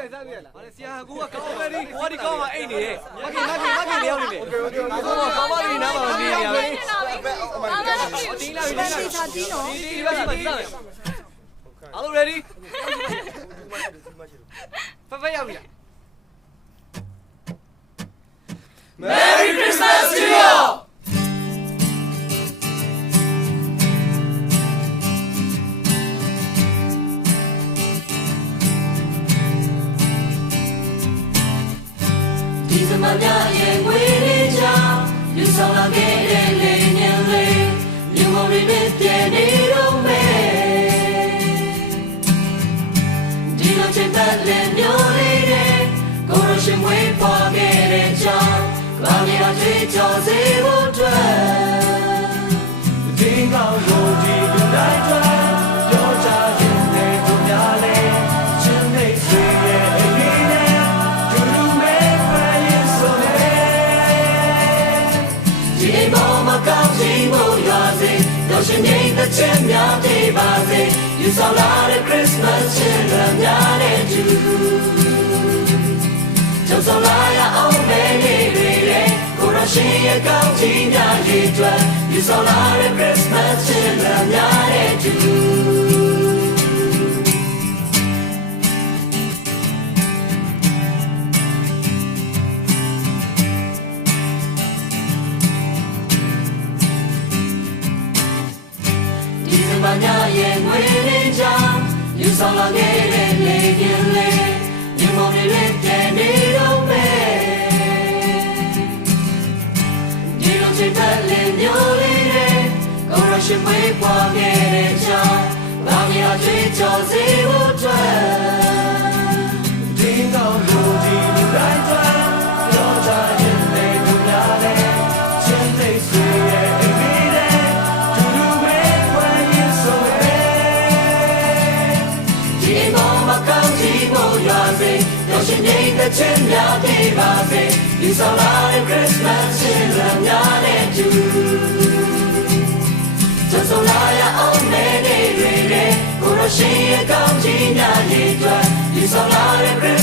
ပြန်စားပြန်လား။ဟာလေဆရာကူကကောင်းပဲဒီဟောဒီကောင်းကအိတ်နေရဲ့။မကင်မကင်မကင်လျောက်နေလေ။ဟုတ်ကဲ့ဟုတ်ကဲ့။ကောင်းပါကောင်းပါဒီနားမှာနေရပဲ။အတင်းလာပြီလား။ဒီသာတီးနော်။ဒီဒီဘက်မှာဒီလား။ Hello ready? ဖဖရောက်ပြီလား Merry Christmas ဒီစမမြရဲ့ငွေရင်းချောင်းယူဆောင်လာခဲ့တဲ့လေညင်လေးမြမရီနဲ့ပြည့်နေတော့မယ်ဒီလိုချစ်တဲ့လေမျိုးလေးတဲ့ကိုရရှိမွေးပေါ်ခဲ့တဲ့ချောင်းကောင်းရတဲ့ကြွေးကြော်စေဖို့အတွက်ဒီကောင် ဒီအိမ်ပေါ်မှာကောင်းချီးမို့ရွာစေတော့ရှင်နေတဲ့ချမ်းများတေးပါစေယူဆောင်လာတဲ့ Christmas ချင်တဲ့များတဲ့သူ ဒီစမညာရဲ့ငွေရင်းချောင်းယူဆောင်လာခဲ့တဲ့လေပြင်းလေးမြမောင်လေးတန်နေတော့မယ်ဒီလိုချစ်တဲ့လေမျိုးလေးတဲ့ကိုရရှိမွေးပွားခဲ့တဲ့ ရေမောမကောင်းကြီးပေါ်ရွာစေရောရှင်မြတ်တဲ့ချင်းများပြပါစေဒီဆောင်လာတဲ့ Christmas ရှင်လမ်းများနဲ့တူကျဆုံးလာရအောင်နဲ့နေတွေနဲ့ကိုရရှိရဲ့ကောင်းကြီးများရဲ့အတွက်ဒီဆောင်လာတဲ့